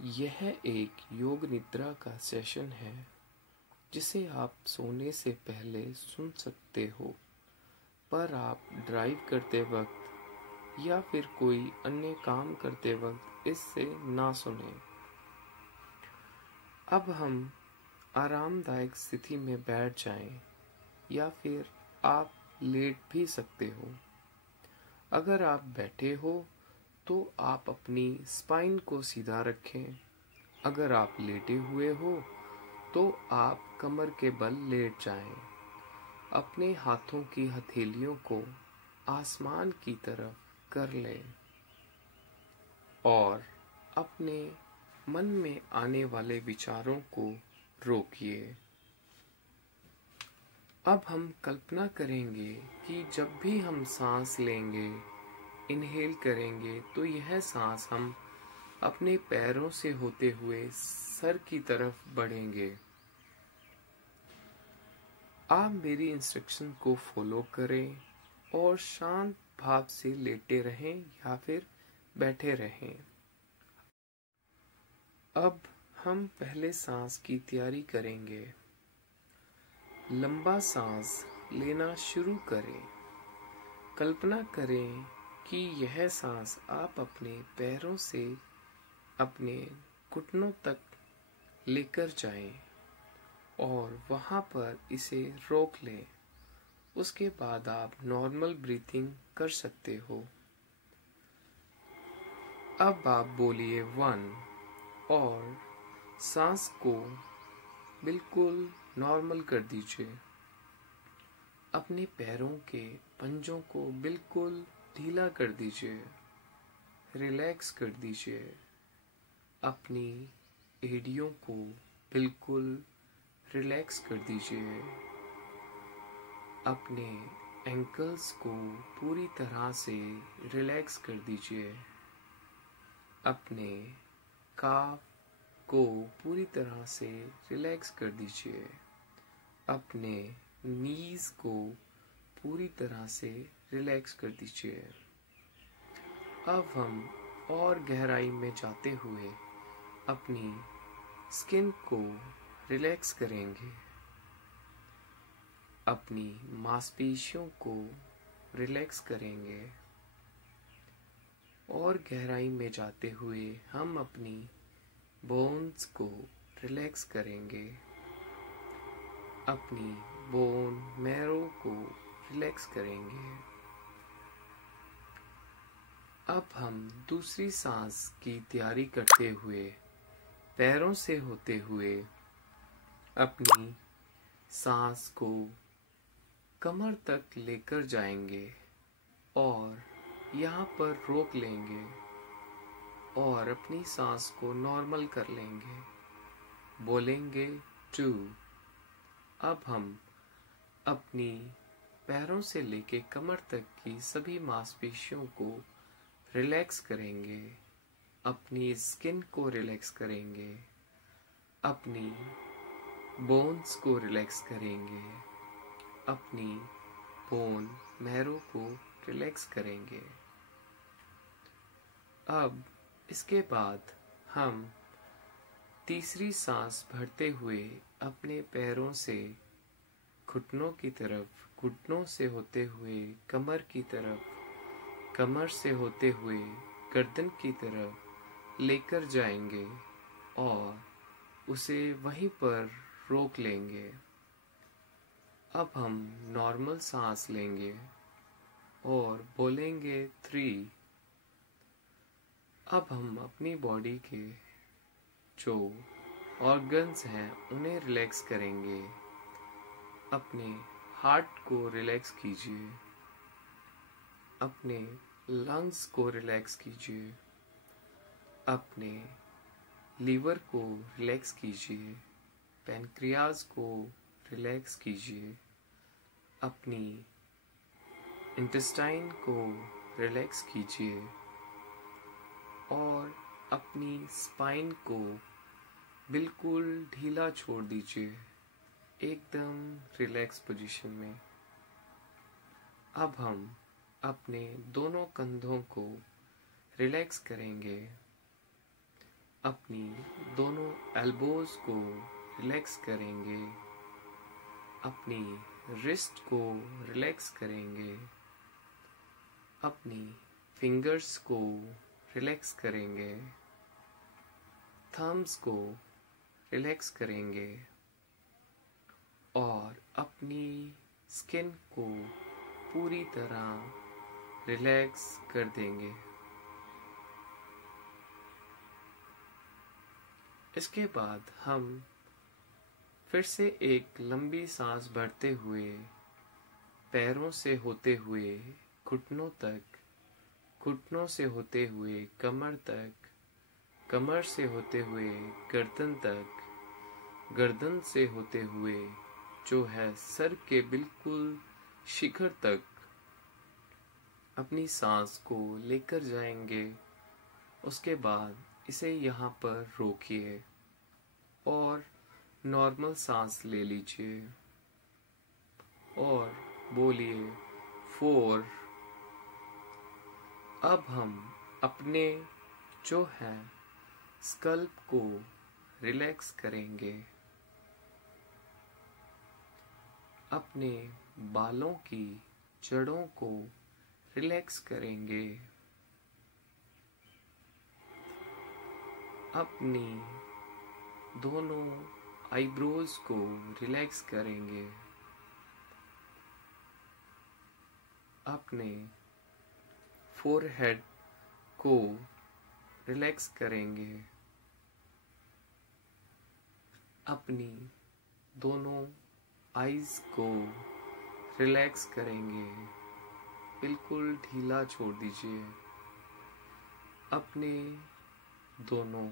यह एक योग निद्रा का सेशन है जिसे आप सोने से पहले सुन सकते हो, पर आप ड्राइव करते वक्त या फिर कोई अन्य काम करते वक्त इससे ना सुने। अब हम आरामदायक स्थिति में बैठ जाएं या फिर आप लेट भी सकते हो। अगर आप बैठे हो तो आप अपनी स्पाइन को सीधा रखें। अगर आप लेटे हुए हो तो आप कमर के बल लेट जाएं। अपने हाथों की हथेलियों को आसमान की तरफ कर लें और अपने मन में आने वाले विचारों को रोकिए। अब हम कल्पना करेंगे कि जब भी हम सांस लेंगे, इनहेल करेंगे, तो यह सांस हम अपने पैरों से होते हुए सर की तरफ बढ़ेंगे। आप मेरी इंस्ट्रक्शन को फॉलो करें और शांत भाव से लेटे रहें या फिर बैठे रहें। अब हम पहले सांस की तैयारी करेंगे। लंबा सांस लेना शुरू करें। कल्पना करें कि यह सांस आप अपने पैरों से अपने घुटनों तक लेकर जाएं और वहां पर इसे रोक लें। उसके बाद आप नॉर्मल ब्रीथिंग कर सकते हो। अब आप बोलिए 1 और सांस को बिल्कुल नॉर्मल कर दीजिए। अपने पैरों के पंजों को बिल्कुल ढीला कर दीजिए, रिलैक्स कर दीजिए। अपनी एड़ियों को बिल्कुल रिलैक्स कर दीजिए। अपने एंकल्स को पूरी तरह से रिलैक्स कर दीजिए। अपने काफ को पूरी तरह से रिलैक्स कर दीजिए। अपने नीज को पूरी तरह से रिलैक्स कर दीजिए। अब हम और गहराई में जाते हुए अपनी स्किन को रिलैक्स करेंगे। अपनी मांसपेशियों को रिलैक्स करेंगे और गहराई में जाते हुए हम अपनी बोन्स को रिलैक्स करेंगे। अपनी बोन मैरो को रिलैक्स करेंगे। अब हम दूसरी सांस की तैयारी करते हुए पैरों से होते हुए अपनी सांस को कमर तक लेकर जाएंगे और यहाँ पर रोक लेंगे और अपनी सांस को नॉर्मल कर लेंगे। बोलेंगे 2। अब हम अपनी पैरों से लेके कमर तक की सभी मांसपेशियों को रिलैक्स करेंगे। अपनी स्किन को रिलैक्स करेंगे। अपनी बोन्स को रिलैक्स करेंगे। अपनी बोन मैरो को रिलैक्स करेंगे। अब इसके बाद हम तीसरी सांस भरते हुए अपने पैरों से घुटनों की तरफ, घुटनों से होते हुए कमर की तरफ, कमर से होते हुए गर्दन की तरफ लेकर जाएंगे और उसे वहीं पर रोक लेंगे। अब हम नॉर्मल सांस लेंगे और बोलेंगे 3। अब हम अपनी बॉडी के जो ऑर्गन्स हैं उन्हें रिलैक्स करेंगे। अपने हार्ट को रिलैक्स कीजिए। अपने लंग्स को रिलैक्स कीजिए। अपने लीवर को रिलैक्स कीजिए। पैनक्रियाज को रिलैक्स कीजिए। अपनी इंटेस्टाइन को रिलैक्स कीजिए और अपनी स्पाइन को बिल्कुल ढीला छोड़ दीजिए, एकदम रिलैक्स पोजीशन में। अब हम अपने दोनों कंधों को रिलैक्स करेंगे अपनी दोनों एल्बोज को रिलैक्स करेंगे, अपनी रिस्ट को रिलैक्स करेंगे, अपनी फिंगर्स को रिलैक्स करेंगे, थम्स को रिलैक्स करेंगे और अपनी स्किन को पूरी तरह रिलैक्स कर देंगे। इसके बाद हम फिर से एक लंबी सांस भरते हुए पैरों से होते हुए घुटनों तक, घुटनों से होते हुए कमर तक, कमर से होते हुए गर्दन तक, गर्दन से होते हुए जो है सर के बिल्कुल शिखर तक अपनी सांस को लेकर जाएंगे। उसके बाद इसे यहाँ पर रोकिए और नॉर्मल सांस ले लीजिए और बोलिए 4। अब हम अपने जो है स्कल्प को रिलैक्स करेंगे, अपने बालों की जड़ों को रिलैक्स करेंगे, अपनी दोनों आईब्रोज को रिलैक्स करेंगे, अपने फोरहेड को रिलैक्स करेंगे, अपनी दोनों आईज को रिलैक्स करेंगे, बिल्कुल ढीला छोड़ दीजिए, अपने दोनों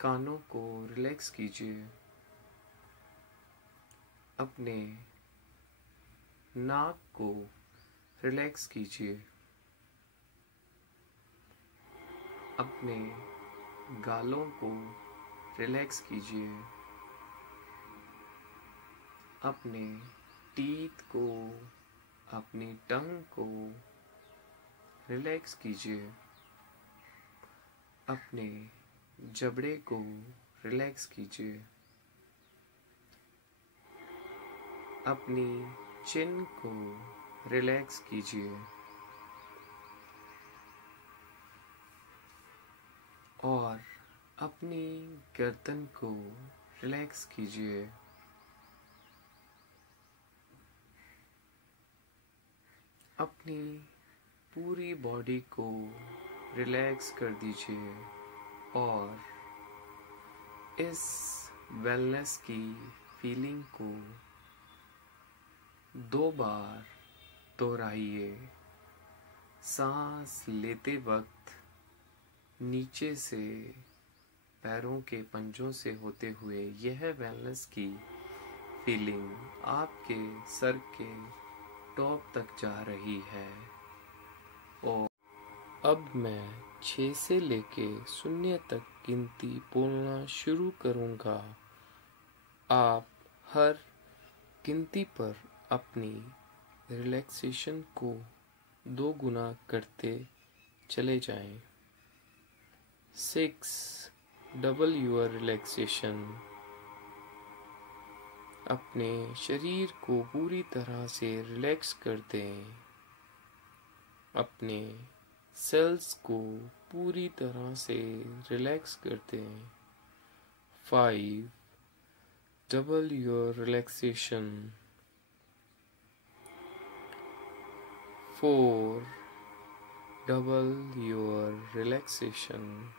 कानों को रिलैक्स कीजिए, अपने नाक को रिलैक्स कीजिए, अपने गालों को रिलैक्स कीजिए, अपने टीथ को, अपनी टंग को रिलैक्स कीजिए, अपने जबड़े को रिलैक्स कीजिए, अपनी चिन को रिलैक्स कीजिए और अपनी गर्दन को रिलैक्स कीजिए। अपनी पूरी बॉडी को रिलैक्स कर दीजिए और इस वेलनेस की फीलिंग को 2 बार दोहराइए। सांस लेते वक्त नीचे से पैरों के पंजों से होते हुए यह वेलनेस की फीलिंग आपके सर के टॉप तक जा रही है। और अब मैं 6 से लेके 0 तक गिनती बोलना शुरू करूँगा। आप हर गिनती पर अपनी रिलैक्सेशन को 2 गुना करते चले जाएं। 6 डबल योर रिलैक्सेशन। अपने शरीर को पूरी तरह से रिलैक्स कर दें। अपने सेल्स को पूरी तरह से रिलैक्स कर दें। 5 double your relaxation. 4 double your relaxation.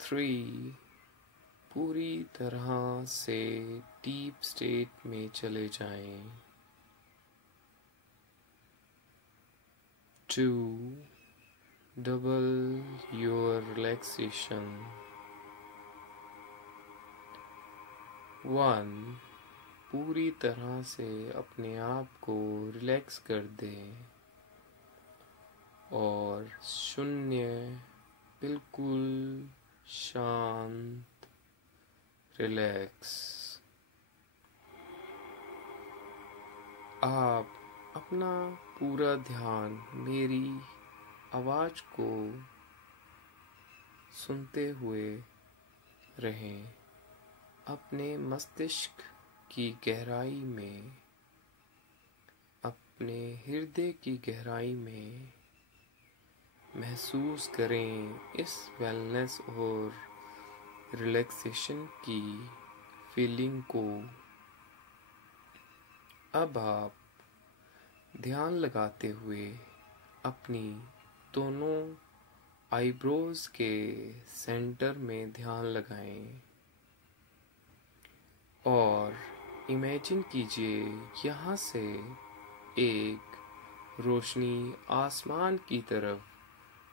3 पूरी तरह से डीप स्टेट में चले जाएं। 2 डबल योर रिलैक्सेशन। 1 पूरी तरह से अपने आप को रिलैक्स कर दें और 0 बिल्कुल शांत, रिलैक्स। आप अपना पूरा ध्यान मेरी आवाज़ को सुनते हुए रहें। अपने मस्तिष्क की गहराई में, अपने हृदय की गहराई में महसूस करें इस वेलनेस और रिलैक्सेशन की फीलिंग को। अब आप ध्यान लगाते हुए अपनी दोनों आईब्रोज के सेंटर में ध्यान लगाएं और इमेजिन कीजिए यहाँ से एक रोशनी आसमान की तरफ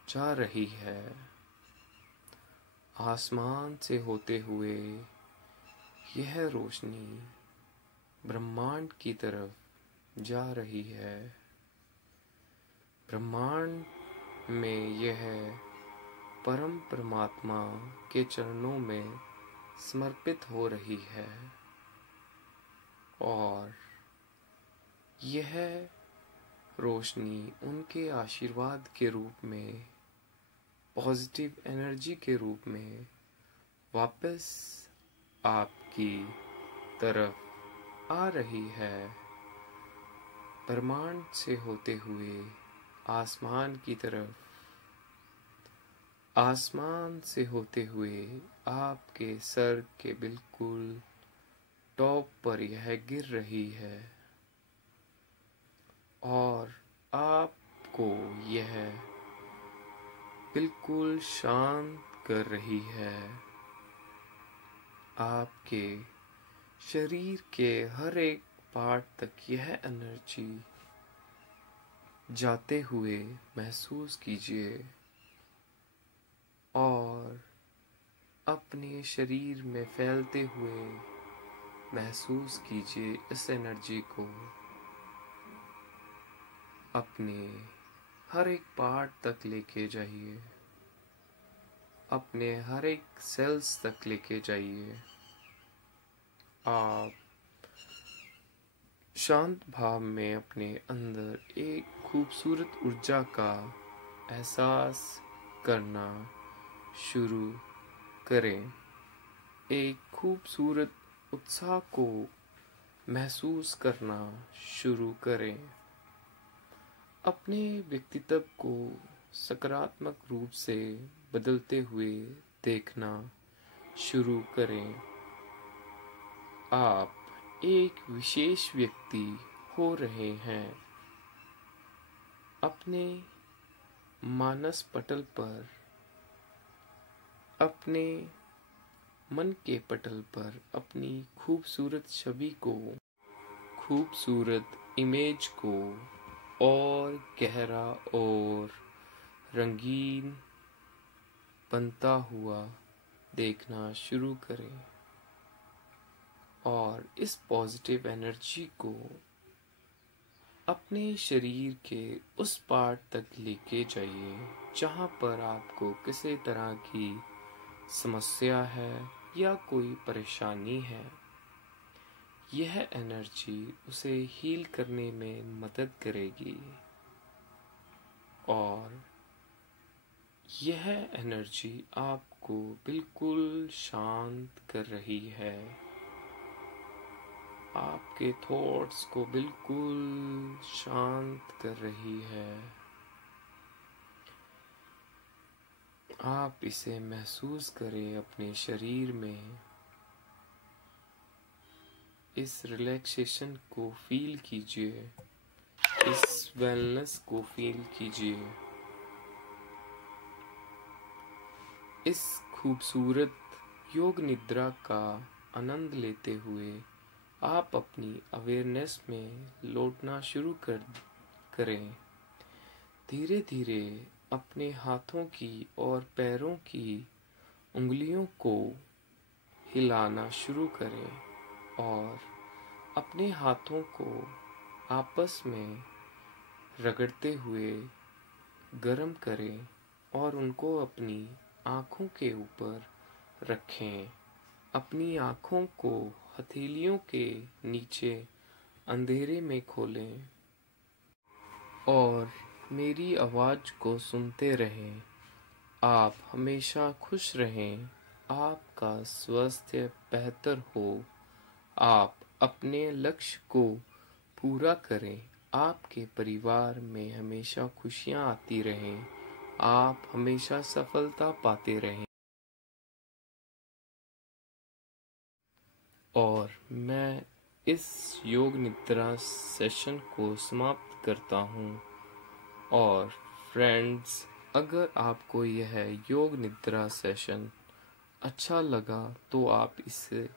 जा रही है। आसमान से होते हुए यह रोशनी ब्रह्मांड की तरफ जा रही है। ब्रह्मांड में यह परम परमात्मा के चरणों में समर्पित हो रही है और यह रोशनी उनके आशीर्वाद के रूप में, पॉजिटिव एनर्जी के रूप में वापस आपकी तरफ आ रही है। ब्रह्मांड से होते हुए आसमान की तरफ, आसमान से होते हुए आपके सर के बिल्कुल टॉप पर यह गिर रही है और आपको यह बिल्कुल शांत कर रही है। आपके शरीर के हर एक पार्ट तक यह एनर्जी जाते हुए महसूस कीजिए और अपने शरीर में फैलते हुए महसूस कीजिए इस एनर्जी को। अपने हर एक पार्ट तक लेके जाइए, अपने हर एक सेल्स तक लेके जाइए। आप शांत भाव में अपने अंदर एक खूबसूरत ऊर्जा का एहसास करना शुरू करें। एक खूबसूरत उत्साह को महसूस करना शुरू करें। अपने व्यक्तित्व को सकारात्मक रूप से बदलते हुए देखना शुरू करें। आप एक विशेष व्यक्ति हो रहे हैं। अपने मानस पटल पर, अपने मन के पटल पर अपनी खूबसूरत छवि को, खूबसूरत इमेज को और गहरा और रंगीन बनता हुआ देखना शुरू करें और इस पॉजिटिव एनर्जी को अपने शरीर के उस पार्ट तक लेके जाइए जहाँ पर आपको किसी तरह की समस्या है या कोई परेशानी है। यह एनर्जी उसे हील करने में मदद करेगी और यह एनर्जी आपको बिल्कुल शांत कर रही है। आपके थॉट्स को बिल्कुल शांत कर रही है। आप इसे महसूस करें अपने शरीर में। इस रिलैक्सेशन को फील कीजिए, इस वेलनेस को फील कीजिए। इस खूबसूरत योग निद्रा का आनंद लेते हुए आप अपनी अवेयरनेस में लौटना शुरू करें। धीरे धीरे अपने हाथों की और पैरों की उंगलियों को हिलाना शुरू करें और अपने हाथों को आपस में रगड़ते हुए गर्म करें और उनको अपनी आँखों के ऊपर रखें। अपनी आँखों को हथेलियों के नीचे अंधेरे में खोलें और मेरी आवाज़ को सुनते रहें। आप हमेशा खुश रहें, आपका स्वास्थ्य बेहतर हो, आप अपने लक्ष्य को पूरा करें, आपके परिवार में हमेशा खुशियां आती रहें, आप हमेशा सफलता पाते रहें। और मैं इस योग निद्रा सेशन को समाप्त करता हूँ। और फ्रेंड्स, अगर आपको यह योग निद्रा सेशन अच्छा लगा तो आप इसे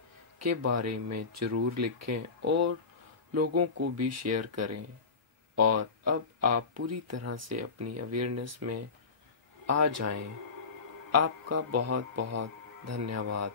के बारे में ज़रूर लिखें और लोगों को भी शेयर करें। और अब आप पूरी तरह से अपनी अवेयरनेस में आ जाएं। आपका बहुत बहुत धन्यवाद।